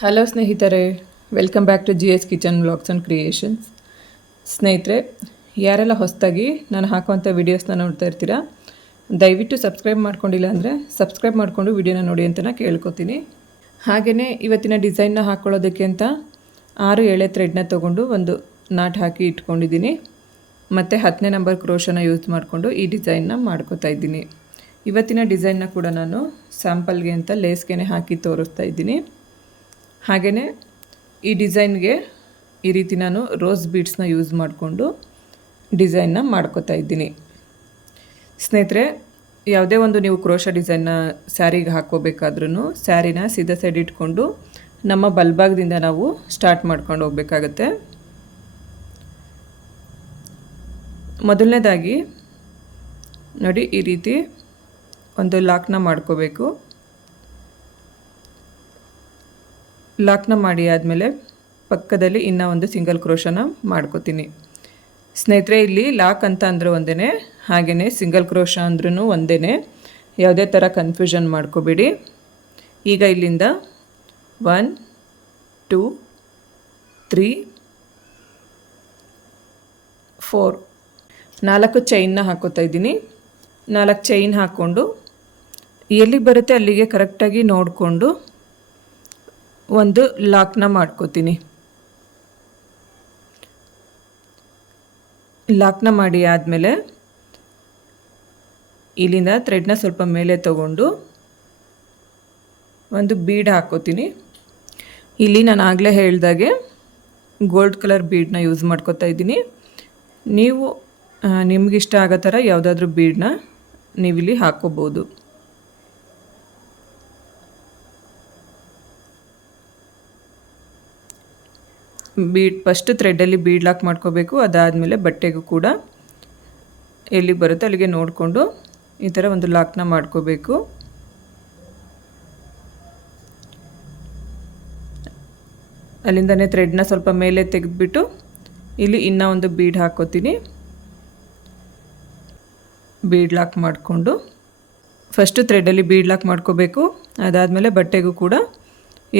Hello ಸ್ನೇಹಿತರೆ, welcome back to GS kitchen vlogs and creations. ಸ್ನೇಹಿತರೆ, ಯಾರೆಲ್ಲ ಹೊಸದಾಗಿ ನಾನು ಹಾಕುವಂಥ ವೀಡಿಯೋಸ್ನ ನೋಡ್ತಾ ಇರ್ತೀರಾ, ದಯವಿಟ್ಟು ಸಬ್ಸ್ಕ್ರೈಬ್ ಮಾಡ್ಕೊಂಡಿಲ್ಲ ಅಂದರೆ ಸಬ್ಸ್ಕ್ರೈಬ್ ಮಾಡಿಕೊಂಡು ವೀಡಿಯೋನ ನೋಡಿ ಅಂತ ನಾನು ಕೇಳ್ಕೊತೀನಿ. ಹಾಗೆಯೇ ಇವತ್ತಿನ ಡಿಸೈನ್ನ ಹಾಕ್ಕೊಳ್ಳೋದಕ್ಕೆ ಅಂತ 6 ಎಳೆ ಥ್ರೆಡ್ನ ತೊಗೊಂಡು ಒಂದು ನಾಟ್ ಹಾಕಿ ಇಟ್ಕೊಂಡಿದ್ದೀನಿ. ಮತ್ತು 10ನೇ ನಂಬರ್ ಕ್ರೋಶನ ಯೂಸ್ ಮಾಡಿಕೊಂಡು ಈ ಡಿಸೈನ್ನ ಮಾಡ್ಕೋತಾ ಇದ್ದೀನಿ. ಇವತ್ತಿನ ಡಿಸೈನ್ನ ಕೂಡ ನಾನು ಸ್ಯಾಂಪಲ್ಗೆ ಅಂತ ಲೇಸ್ಗೆ ಹಾಕಿ ತೋರಿಸ್ತಾ ಇದ್ದೀನಿ. ಹಾಗೆಯೇ ಈ ಡಿಸೈನ್ಗೆ ಈ ರೀತಿ ನಾನು ರೋಸ್ ಬೀಡ್ಸ್ನ ಯೂಸ್ ಮಾಡಿಕೊಂಡು ಡಿಸೈನ್ನ ಮಾಡ್ಕೋತಾ ಇದ್ದೀನಿ. ಸ್ನೇಹಿತರೆ, ಯಾವುದೇ ಒಂದು ನೀವು ಕ್ರೋಶ ಡಿಸೈನ್ನ ಸ್ಯಾರಿಗೆ ಹಾಕ್ಕೋಬೇಕಾದ್ರೂ ಸ್ಯಾರಿನ ಸೀದಾ ಸೈಡ್ ಇಟ್ಕೊಂಡು ನಮ್ಮ ಬಲ್ಭಾಗದಿಂದ ನಾವು ಸ್ಟಾರ್ಟ್ ಮಾಡ್ಕೊಂಡು ಹೋಗಬೇಕಾಗತ್ತೆ. ಮೊದಲನೇದಾಗಿ ನೋಡಿ, ಈ ರೀತಿ ಒಂದು ಲಾಕ್ನ ಮಾಡ್ಕೋಬೇಕು. ಲಾಕ್ನ ಮಾಡಿ ಆದಮೇಲೆ ಪಕ್ಕದಲ್ಲಿ ಇನ್ನೂ ಒಂದು ಸಿಂಗಲ್ ಕ್ರೋಶನ ಮಾಡ್ಕೋತೀನಿ. ಸ್ನೇಹಿತರೆ, ಇಲ್ಲಿ ಲಾಕ್ ಅಂತ ಅಂದ್ರೆ ಒಂದೇ, ಹಾಗೆಯೇ ಸಿಂಗಲ್ ಕ್ರೋಶ ಅಂದ್ರೂ ಒಂದೇ. ಯಾವುದೇ ಥರ ಕನ್ಫ್ಯೂಷನ್ ಮಾಡ್ಕೋಬೇಡಿ. ಈಗ ಇಲ್ಲಿಂದ 1 2 3 4 4 ಚೈನ್ನ ಹಾಕೋತಾ ಇದ್ದೀನಿ. 4 ಚೈನ್ ಹಾಕ್ಕೊಂಡು ಎಲ್ಲಿ ಬರುತ್ತೆ ಅಲ್ಲಿಗೆ ಕರೆಕ್ಟಾಗಿ ನೋಡಿಕೊಂಡು ಒಂದು ಲಾಕ್ನ ಮಾಡ್ಕೋತೀನಿ. ಲಾಕ್ನ ಮಾಡಿ ಆದಮೇಲೆ ಇಲ್ಲಿಂದ ಥ್ರೆಡ್ನ ಸ್ವಲ್ಪ ಮೇಲೆ ತಗೊಂಡು ಒಂದು ಬೀಡ್ ಹಾಕ್ಕೋತೀನಿ. ಇಲ್ಲಿ ನಾನು ಆಗಲೇ ಹೇಳ್ದಾಗೆ ಗೋಲ್ಡ್ ಕಲರ್ ಬೀಡನ್ನ ಯೂಸ್ ಮಾಡ್ಕೋತಾ ಇದ್ದೀನಿ. ನೀವು ನಿಮಗಿಷ್ಟ ಆಗೋ ಥರ ಯಾವುದಾದ್ರೂ ಬೀಡನ್ನ ನೀವಿಲ್ಲಿ ಹಾಕ್ಕೋಬೋದು. ಫಸ್ಟ್ ಥ್ರೆಡ್ಡಲ್ಲಿ ಬೀಡ್ ಲಾಕ್ ಮಾಡ್ಕೋಬೇಕು. ಅದಾದಮೇಲೆ ಬಟ್ಟೆಗೂ ಕೂಡ ಎಲ್ಲಿ ಬರುತ್ತೆ ಅಲ್ಲಿಗೆ ನೋಡಿಕೊಂಡು ಈ ಥರ ಒಂದು ಲಾಕ್ನ ಮಾಡ್ಕೋಬೇಕು. ಅಲ್ಲಿಂದನೇ ಥ್ರೆಡ್ನ ಸ್ವಲ್ಪ ಮೇಲೆ ತೆಗೆದುಬಿಟ್ಟು ಇಲ್ಲಿ ಇನ್ನೂ ಒಂದು ಬೀಡ್ ಹಾಕ್ಕೋತೀನಿ. ಬೀಡ್ ಲಾಕ್ ಮಾಡಿಕೊಂಡು ಫಸ್ಟು ಥ್ರೆಡ್ಡಲ್ಲಿ ಬೀಡ್ ಲಾಕ್ ಮಾಡ್ಕೋಬೇಕು. ಅದಾದಮೇಲೆ ಬಟ್ಟೆಗೂ ಕೂಡ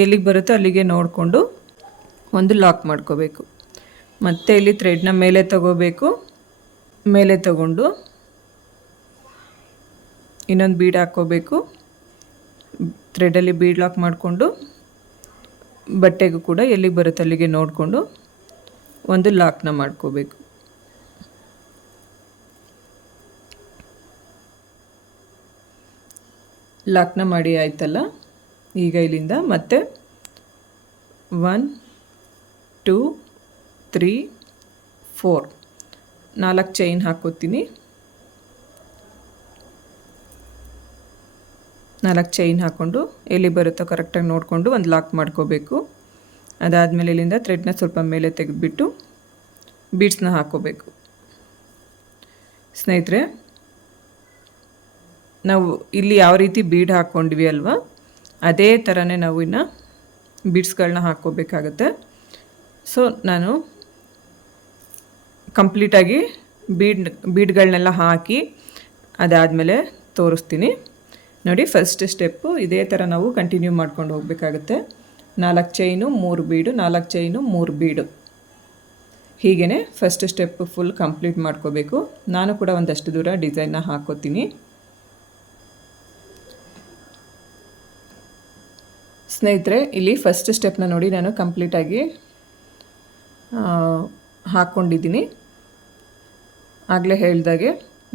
ಎಲ್ಲಿಗೆ ಬರುತ್ತೋ ಅಲ್ಲಿಗೆ ನೋಡಿಕೊಂಡು ಒಂದು ಲಾಕ್ ಮಾಡ್ಕೋಬೇಕು. ಮತ್ತು ಇಲ್ಲಿ ಥ್ರೆಡ್ನ ಮೇಲೆ ತಗೋಬೇಕು. ಮೇಲೆ ತಗೊಂಡು ಇನ್ನೊಂದು ಬೀಡ್ ಹಾಕ್ಕೋಬೇಕು. ಥ್ರೆಡಲ್ಲಿ ಬೀಡ್ ಲಾಕ್ ಮಾಡಿಕೊಂಡು ಬಟ್ಟೆಗೂ ಕೂಡ ಎಲ್ಲಿಗೆ ಬರುತ್ತೆ ಅಲ್ಲಿಗೆ ನೋಡಿಕೊಂಡು ಒಂದು ಲಾಕ್ನ ಮಾಡ್ಕೋಬೇಕು. ಲಾಕ್ನ ಮಾಡಿ ಆಯ್ತಲ್ಲ. ಈಗ ಇಲ್ಲಿಂದ ಮತ್ತೆ 1 2 3 4 4 ಚೈನ್ ಹಾಕೋತೀನಿ. 4 ಚೈನ್ ಹಾಕ್ಕೊಂಡು ಎಲ್ಲಿ ಬರುತ್ತೋ ಕರೆಕ್ಟಾಗಿ ನೋಡಿಕೊಂಡು ಒಂದು ಲಾಕ್ ಮಾಡ್ಕೋಬೇಕು. ಅದಾದಮೇಲೆ ಇಲ್ಲಿಂದ ಥ್ರೆಡ್ನ ಸ್ವಲ್ಪ ಮೇಲೆ ತೆಗೆದುಬಿಟ್ಟು ಬೀಡ್ಸ್ನ ಹಾಕ್ಕೋಬೇಕು. ಸ್ನೇಹಿತರೆ, ನಾವು ಇಲ್ಲಿ ಯಾವ ರೀತಿ ಬೀಡ್ ಹಾಕ್ಕೊಂಡ್ವಿ ಅಲ್ವಾ, ಅದೇ ಥರನೇ ನಾವು ಇನ್ನು ಬೀಡ್ಸ್ಗಳನ್ನ ಹಾಕ್ಕೋಬೇಕಾಗತ್ತೆ. ಸೊ ನಾನು ಕಂಪ್ಲೀಟಾಗಿ ಬೀಡ್ಗಳನ್ನೆಲ್ಲ ಹಾಕಿ ಅದಾದಮೇಲೆ ತೋರಿಸ್ತೀನಿ. ನೋಡಿ, ಫಸ್ಟ್ ಸ್ಟೆಪ್ಪು ಇದೇ ಥರ ನಾವು ಕಂಟಿನ್ಯೂ ಮಾಡ್ಕೊಂಡು ಹೋಗಬೇಕಾಗತ್ತೆ. 4 ಚೈನು 3 ಬೀಡು, 4 ಚೈನು 3 ಬೀಡು, ಹೀಗೇ ಫಸ್ಟ್ ಸ್ಟೆಪ್ಪು ಫುಲ್ ಕಂಪ್ಲೀಟ್ ಮಾಡ್ಕೋಬೇಕು. ನಾನು ಕೂಡ ಒಂದಷ್ಟು ದೂರ ಡಿಸೈನ್ನ ಹಾಕೋತೀನಿ. ಸ್ನೇಹಿತರೆ, ಇಲ್ಲಿ ಫಸ್ಟ್ ಸ್ಟೆಪ್ನ ನೋಡಿ ನಾನು ಕಂಪ್ಲೀಟಾಗಿ ಹಾಕ್ಕೊಂಡಿದ್ದೀನಿ. ಆಗಲೇ ಹೇಳ್ದಾಗೆ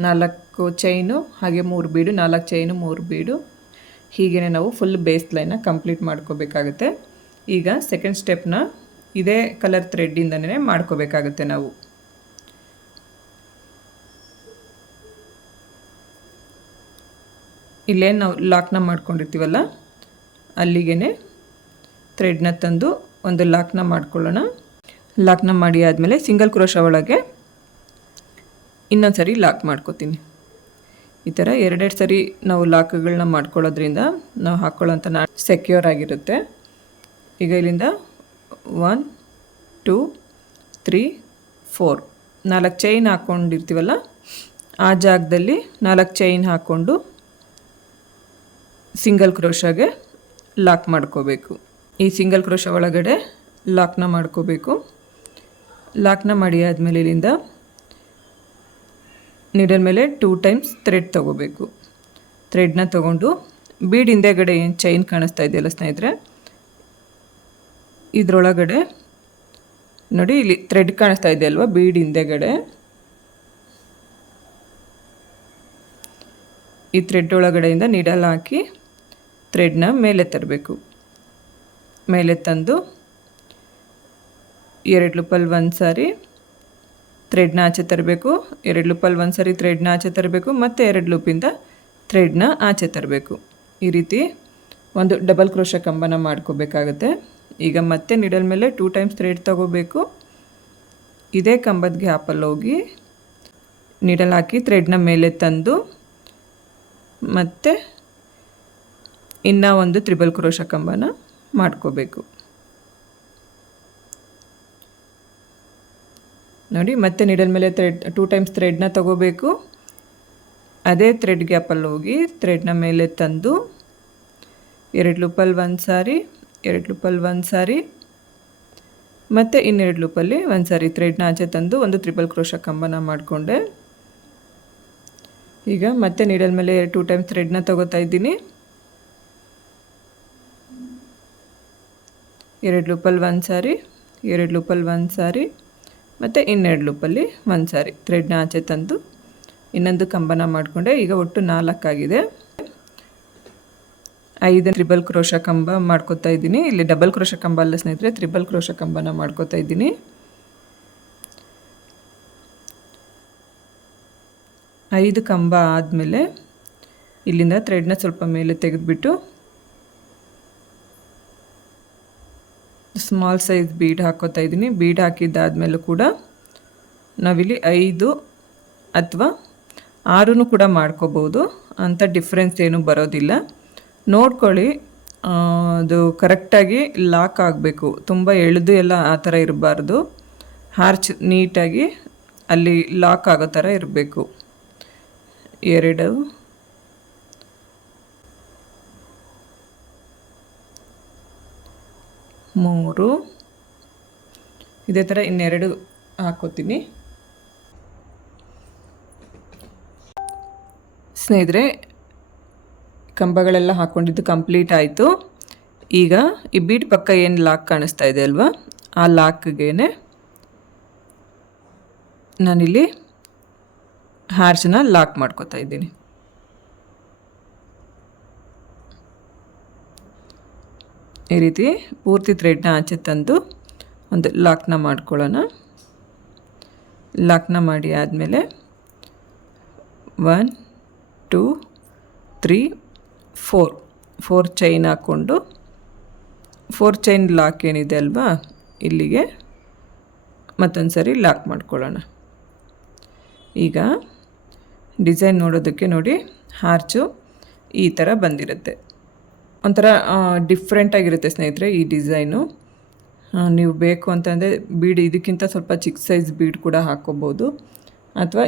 4 ಚೈನು ಹಾಗೆ 3 ಬೀಡು, 4 ಚೈನು 3 ಬೀಡು, ಹೀಗೇ ನಾವು ಫುಲ್ ಬೇಸ್ ಲೈನ್ನ ಕಂಪ್ಲೀಟ್ ಮಾಡ್ಕೋಬೇಕಾಗತ್ತೆ. ಈಗ ಸೆಕೆಂಡ್ ಸ್ಟೆಪ್ನ ಇದೇ ಕಲರ್ ಥ್ರೆಡ್ಡಿಂದನೇ ಮಾಡ್ಕೋಬೇಕಾಗತ್ತೆ. ನಾವು ಇಲ್ಲೇನು ನಾವು ಲಾಕ್ನ ಮಾಡ್ಕೊಂಡಿರ್ತೀವಲ್ಲ ಅಲ್ಲಿಗೆ ಥ್ರೆಡ್ನ ತಂದು ಒಂದು ಲಾಕ್ನ ಮಾಡ್ಕೊಳ್ಳೋಣ. ಲಾಕ್ನ ಮಾಡಿ ಆದಮೇಲೆ ಸಿಂಗಲ್ ಕ್ರೋಶ ಒಳಗೆ ಇನ್ನೊಂದು ಸರಿ ಲಾಕ್ ಮಾಡ್ಕೋತೀನಿ. ಈ ಥರ 2 ಸರಿ ನಾವು ಲಾಕ್ಗಳನ್ನ ಮಾಡ್ಕೊಳ್ಳೋದ್ರಿಂದ ನಾವು ಹಾಕ್ಕೊಳ್ಳೋಂಥ ನಾಟ್ ಸೆಕ್ಯೂರ್ ಆಗಿರುತ್ತೆ. ಈಗ ಇಲ್ಲಿಂದ 1 2 3 4 4 ಚೈನ್ ಹಾಕ್ಕೊಂಡಿರ್ತೀವಲ್ಲ ಆ ಜಾಗದಲ್ಲಿ 4 ಚೈನ್ ಹಾಕ್ಕೊಂಡು ಸಿಂಗಲ್ ಕ್ರೋಶಗೆ ಲಾಕ್ ಮಾಡ್ಕೋಬೇಕು. ಈ ಸಿಂಗಲ್ ಕ್ರೋಶ ಒಳಗಡೆ ಲಾಕ್ನ ಮಾಡ್ಕೋಬೇಕು. ಲಾಕ್ನ ಮಾಡಿ ಆದಮೇಲೆ ಇಲ್ಲಿಂದ ನೀಡಲ್ ಮೇಲೆ 2 ಟೈಮ್ಸ್ ಥ್ರೆಡ್ ತೊಗೋಬೇಕು. ಥ್ರೆಡ್ನ ತೊಗೊಂಡು ಬೀಡ್ ಹಿಂದೆಗಡೆ ಏನು ಚೈನ್ ಕಾಣಿಸ್ತಾ ಇದೆಯಲ್ಲ ಸ್ನೇಹಿತರೆ, ಇದರೊಳಗಡೆ ನೋಡಿ ಇಲ್ಲಿ ಥ್ರೆಡ್ ಕಾಣಿಸ್ತಾ ಇದೆ ಅಲ್ವಾ, ಬೀಡ್ ಹಿಂದೆಗಡೆ ಈ ಥ್ರೆಡ್ ಒಳಗಡೆಯಿಂದ ನೀಡಲ್ ಹಾಕಿ ಥ್ರೆಡ್ನ ಮೇಲೆ ತರಬೇಕು. ಮೇಲೆ ತಂದು 2 ಲೂಪಲ್ಲಿ ಒಂದು ಸಾರಿ ಥ್ರೆಡ್ನ ಆಚೆ ತರಬೇಕು, 2 ಲೂಪಲ್ಲಿ ಒಂದು ಸಾರಿ ಥ್ರೆಡ್ನ ಆಚೆ ತರಬೇಕು, ಮತ್ತು 2 ಲೂಪಿಂದ ಥ್ರೆಡ್ನ ಆಚೆ ತರಬೇಕು. ಈ ರೀತಿ ಒಂದು ಡಬಲ್ ಕ್ರೋಶ ಕಂಬನ ಮಾಡ್ಕೋಬೇಕಾಗತ್ತೆ. ಈಗ ಮತ್ತೆ ನೀಡಲ್ ಮೇಲೆ 2 ಟೈಮ್ಸ್ ಥ್ರೆಡ್ ತೊಗೋಬೇಕು. ಇದೇ ಕಂಬದ ಗ್ಯಾಪಲ್ಲಿ ಹೋಗಿ ನೀಡಲ್ ಹಾಕಿ ಥ್ರೆಡ್ನ ಮೇಲೆ ತಂದು ಮತ್ತು ಇನ್ನೂ ಒಂದು ತ್ರಿಬಲ್ ಕ್ರೋಶ ಕಂಬನ ಮಾಡ್ಕೋಬೇಕು. ನೋಡಿ ಮತ್ತೆ ನೀಡಲ್ ಮೇಲೆ 2 ಟೈಮ್ಸ್ ಥ್ರೆಡ್ನ ತೊಗೋಬೇಕು. ಅದೇ ಥ್ರೆಡ್ ಗ್ಯಾಪಲ್ಲಿ ಹೋಗಿ ಥ್ರೆಡ್ನ ಮೇಲೆ ತಂದು 2 ಲೂಪಲ್ಲಿ ಒಂದು ಸಾರಿ, 2 ಲೂಪಲ್ಲಿ ಒಂದು ಸಾರಿ, ಮತ್ತು ಇನ್ನೆರಡು ಲೂಪಲ್ಲಿ ಒಂದು ಸಾರಿ ಥ್ರೆಡ್ನ ಆಚೆ ತಂದು ಒಂದು ತ್ರಿಬಲ್ ಕ್ರೋಶ ಕಂಬನ ಮಾಡಿಕೊಂಡೆ. ಈಗ ಮತ್ತೆ ನೀಡಲ್ ಮೇಲೆ 2 ಟೈಮ್ಸ್ ಥ್ರೆಡ್ನ ತೊಗೋತಾ ಇದ್ದೀನಿ. 2 ಲೂಪಲ್ಲಿ ಒಂದು ಸಾರಿ, 2 ಲೂಪಲ್ಲಿ ಒಂದು ಸಾರಿ, ಮತ್ತು ಇನ್ನೆರಡು ಲೂಪಲ್ಲಿ ಒಂದು ಸಾರಿ ಥ್ರೆಡ್ನ ಆಚೆ ತಂದು ಇನ್ನೊಂದು ಕಂಬನ ಮಾಡಿಕೊಂಡೆ. ಈಗ ಒಟ್ಟು 4 ಆಗಿದೆ. 5 ತ್ರಿಬಲ್ ಕ್ರೋಶ ಕಂಬ ಮಾಡ್ಕೋತಾ ಇದ್ದೀನಿ. ಇಲ್ಲಿ ಡಬಲ್ ಕ್ರೋಶ ಕಂಬ ಅಲ್ಲ ಸ್ನೇಹಿತರೆ, ತ್ರಿಬಲ್ ಕ್ರೋಶ ಕಂಬನ ಮಾಡ್ಕೋತಾ ಇದ್ದೀನಿ. 5 ಕಂಬ ಆದಮೇಲೆ ಇಲ್ಲಿಂದ ಥ್ರೆಡ್ನ ಸ್ವಲ್ಪ ಮೇಲೆ ತೆಗೆದುಬಿಟ್ಟು ಸ್ಮಾಲ್ ಸೈಜ್ ಬೀಡ್ ಹಾಕೋತಾ ಇದ್ದೀನಿ. ಬೀಡ್ ಹಾಕಿದ್ದಾದಮೇಲೂ ಕೂಡ ನಾವಿಲ್ಲಿ 5 ಅಥವಾ 6 ಕೂಡ ಮಾಡ್ಕೋಬೋದು, ಅಂಥ ಡಿಫ್ರೆನ್ಸ್ ಏನೂ ಬರೋದಿಲ್ಲ. ನೋಡ್ಕೊಳ್ಳಿ, ಅದು ಕರೆಕ್ಟಾಗಿ ಲಾಕ್ ಆಗಬೇಕು, ತುಂಬ ಎಳೆದು ಎಲ್ಲ ಆ ಥರ ಇರಬಾರ್ದು. ಹಾರ್ಚ್ ನೀಟಾಗಿ ಅಲ್ಲಿ ಲಾಕ್ ಆಗೋ ಥರ ಇರಬೇಕು. 2 3 ಇದೇ ಥರ ಇನ್ನೆರಡು ಹಾಕೋತೀನಿ. ಸ್ನೇಹಿತರೆ, ಕಂಬಗಳೆಲ್ಲ ಹಾಕ್ಕೊಂಡಿದ್ದು ಕಂಪ್ಲೀಟ್ ಆಯಿತು. ಈಗ ಈ ಬೀಡ್ ಪಕ್ಕ ಏನು ಲಾಕ್ ಕಾಣಿಸ್ತಾ ಇದೆ ಅಲ್ವಾ, ಆ ಲಾಕ್ಗೆ ನಾನಿಲ್ಲಿ ಹಾರ್ಚನ್ನ ಲಾಕ್ ಮಾಡ್ಕೋತಾ ಇದ್ದೀನಿ. ಈ ರೀತಿ ಪೂರ್ತಿ ಥ್ರೆಡ್ನ ಆಚೆ ತಂದು ಒಂದು ಲಾಕ್ನ ಮಾಡ್ಕೊಳ್ಳೋಣ. ಲಾಕ್ನ ಮಾಡಿ ಆದಮೇಲೆ 1 2 3 4 ಚೈನ್ ಹಾಕ್ಕೊಂಡು 4 ಚೈನ್ ಲಾಕ್ ಏನಿದೆ ಅಲ್ವಾ, ಇಲ್ಲಿಗೆ ಮತ್ತೊಂದು ಸರಿ ಲಾಕ್ ಮಾಡ್ಕೊಳ್ಳೋಣ. ಈಗ ಡಿಸೈನ್ ನೋಡೋದಕ್ಕೆ ನೋಡಿ, ಹಾರ್ಚು ಈ ಥರ ಬಂದಿರುತ್ತೆ. ಒಂಥರ ಡಿಫ್ರೆಂಟಾಗಿರುತ್ತೆ ಸ್ನೇಹಿತರೆ ಈ ಡಿಸೈನು. ನೀವು ಬೇಕು ಅಂತಂದರೆ ಬೀಡ್ ಇದಕ್ಕಿಂತ ಸ್ವಲ್ಪ ಚಿಕ್ಕ ಸೈಜ್ ಬೀಡ್ ಕೂಡ ಹಾಕ್ಕೋಬೋದು, ಅಥವಾ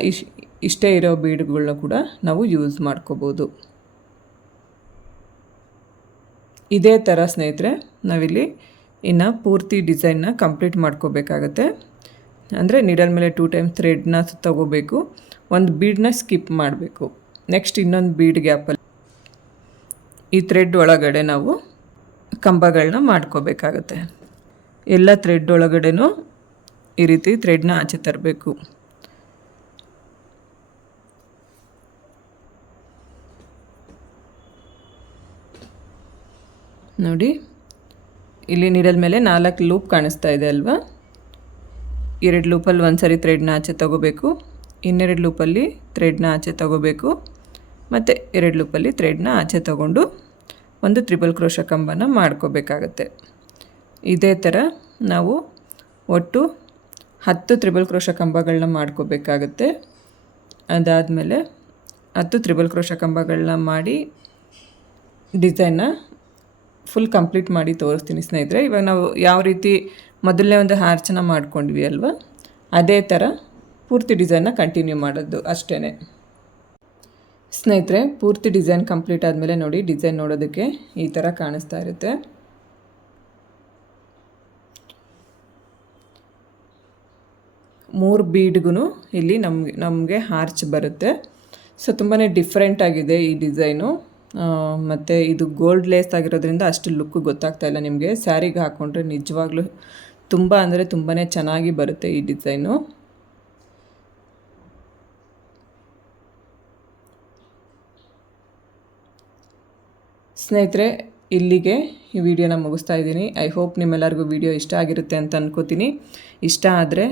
ಇಷ್ಟೇ ಇರೋ ಬೀಡ್ಗಳನ್ನ ಕೂಡ ನಾವು ಯೂಸ್ ಮಾಡ್ಕೋಬೋದು. ಇದೇ ಥರ ಸ್ನೇಹಿತರೆ ನಾವಿಲ್ಲಿ ಇನ್ನು ಪೂರ್ತಿ ಡಿಸೈನ್ನ ಕಂಪ್ಲೀಟ್ ಮಾಡ್ಕೋಬೇಕಾಗತ್ತೆ. ಅಂದರೆ ನೀಡಲ್ ಮೇಲೆ 2 ಟೈಮ್ಸ್ ಥ್ರೆಡ್ನ ತೊಗೋಬೇಕು, ಒಂದು ಬೀಡನ್ನ ಸ್ಕಿಪ್ ಮಾಡಬೇಕು. ನೆಕ್ಸ್ಟ್ ಇನ್ನೊಂದು ಬೀಡ್ ಗ್ಯಾಪಲ್ಲಿ ಈ ಥ್ರೆಡ್ ಒಳಗಡೆ ನಾವು ಕಂಬಗಳನ್ನ ಮಾಡ್ಕೋಬೇಕಾಗತ್ತೆ. ಎಲ್ಲ ಥ್ರೆಡ್ ಒಳಗಡೆನೂ ಈ ರೀತಿ ಥ್ರೆಡ್ನ ಆಚೆ ತರಬೇಕು. ನೋಡಿ, ಇಲ್ಲಿ ನೀಡಲ್ ಮೇಲೆ 4 ಲೂಪ್ ಕಾಣಿಸ್ತಾ ಇದೆ ಅಲ್ವಾ, 2 ಲೂಪಲ್ಲಿ ಒಂದು ಸಾರಿ ಥ್ರೆಡ್ನ ಆಚೆ ತೊಗೋಬೇಕು, ಇನ್ನೆರಡು ಲೂಪಲ್ಲಿ ಥ್ರೆಡ್ನ ಆಚೆ ತೊಗೋಬೇಕು, ಮತ್ತು 2 ಲೂಪಲ್ಲಿ ಥ್ರೆಡ್ನ ಆಚೆ ತೊಗೊಂಡು ಒಂದು ತ್ರಿಬಲ್ ಕ್ರೋಶ ಕಂಬನ ಮಾಡ್ಕೋಬೇಕಾಗತ್ತೆ. ಇದೇ ಥರ ನಾವು ಒಟ್ಟು 10 ತ್ರಿಬಲ್ ಕ್ರೋಶ ಕಂಬಗಳನ್ನ ಮಾಡ್ಕೋಬೇಕಾಗತ್ತೆ. ಅದಾದಮೇಲೆ 10 ತ್ರಿಬಲ್ ಕ್ರೋಶ ಕಂಬಗಳನ್ನ ಮಾಡಿ ಡಿಸೈನ್ನ ಫುಲ್ ಕಂಪ್ಲೀಟ್ ಮಾಡಿ ತೋರಿಸ್ತೀನಿ ಸ್ನೇಹಿತರೆ. ಇವಾಗ ನಾವು ಯಾವ ರೀತಿ ಮೊದಲನೇ ಒಂದು ಹಾರ್ಚನ್ನ ಮಾಡ್ಕೊಂಡ್ವಿ ಅಲ್ವಾ, ಅದೇ ಥರ ಪೂರ್ತಿ ಡಿಸೈನ್ನ ಕಂಟಿನ್ಯೂ ಮಾಡೋದು ಅಷ್ಟೇ ಸ್ನೇಹಿತರೆ. ಪೂರ್ತಿ ಡಿಸೈನ್ ಕಂಪ್ಲೀಟ್ ಆದಮೇಲೆ ನೋಡಿ, ಡಿಸೈನ್ ನೋಡೋದಕ್ಕೆ ಈ ಥರ ಕಾಣಿಸ್ತಾ ಇರುತ್ತೆ. 3 ಬೀಡ್ಗೂ ಇಲ್ಲಿ ನಮಗೆ ಆರ್ಚ್ ಬರುತ್ತೆ. ಸೊ ತುಂಬಾ ಡಿಫ್ರೆಂಟ್ ಆಗಿದೆ ಈ ಡಿಸೈನು. ಮತ್ತು ಇದು ಗೋಲ್ಡ್ ಲೇಸ್ ಆಗಿರೋದ್ರಿಂದ ಅಷ್ಟು ಲುಕ್ ಗೊತ್ತಾಗ್ತಾ ಇಲ್ಲ ನಿಮಗೆ. ಸ್ಯಾರಿಗೆ ಹಾಕ್ಕೊಂಡ್ರೆ ನಿಜವಾಗ್ಲೂ ತುಂಬ ಅಂದರೆ ತುಂಬಾ ಚೆನ್ನಾಗಿ ಬರುತ್ತೆ ಈ ಡಿಸೈನು. ಸ್ನೇಹಿತರೆ, ಇಲ್ಲಿಗೆ ಈ ವಿಡಿಯೋನ ಮುಗಿಸ್ತಾ ಇದ್ದೀನಿ. ಐ ಹೋಪ್ ನಿಮ್ಮೆಲ್ಲರಿಗೂ ವಿಡಿಯೋ ಇಷ್ಟ ಆಗಿರುತ್ತೆ ಅಂತ ಅನ್ಕೋತೀನಿ. ಇಷ್ಟ ಆದರೆ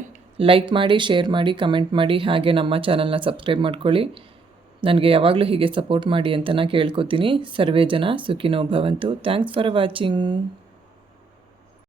ಲೈಕ್ ಮಾಡಿ, ಶೇರ್ ಮಾಡಿ, ಕಮೆಂಟ್ ಮಾಡಿ, ಹಾಗೆ ನಮ್ಮ ಚಾನಲ್ನ ಸಬ್ಸ್ಕ್ರೈಬ್ ಮಾಡ್ಕೊಳ್ಳಿ. ನನಗೆ ಯಾವಾಗಲೂ ಹೀಗೆ ಸಪೋರ್ಟ್ ಮಾಡಿ ಅಂತ ನಾನು ಕೇಳ್ಕೊತೀನಿ. ಸರ್ವೇ ಜನ ಸುಖಿನೋ ಭವಂತು. Thanks for watching.